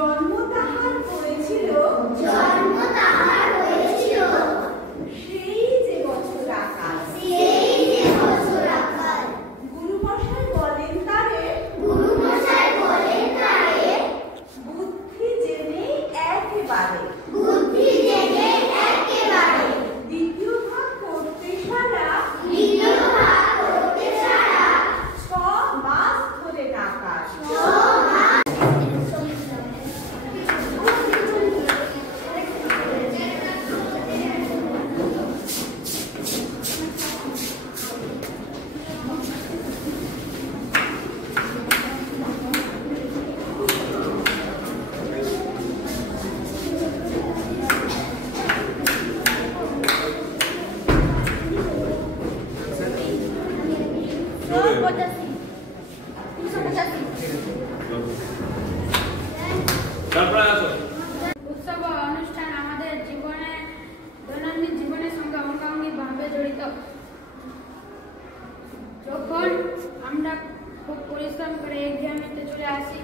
জন্ম তাহার হয়েছিল সেই যে বছর আকাল। গুরুমশাই বলেন তারে বুদ্ধি জেনে একেবারে দ্বিতীয় ভাগ করতে সারা 6 মাস ধরে টাকা। উৎসব অনুষ্ঠান আমাদের জীবনে দৈনন্দিন জীবনের সঙ্গে অঙ্গাঙ্গিভাবে জড়িত। যখন আমরা খুব পরিশ্রম করে এক্সামিতে চলে আসি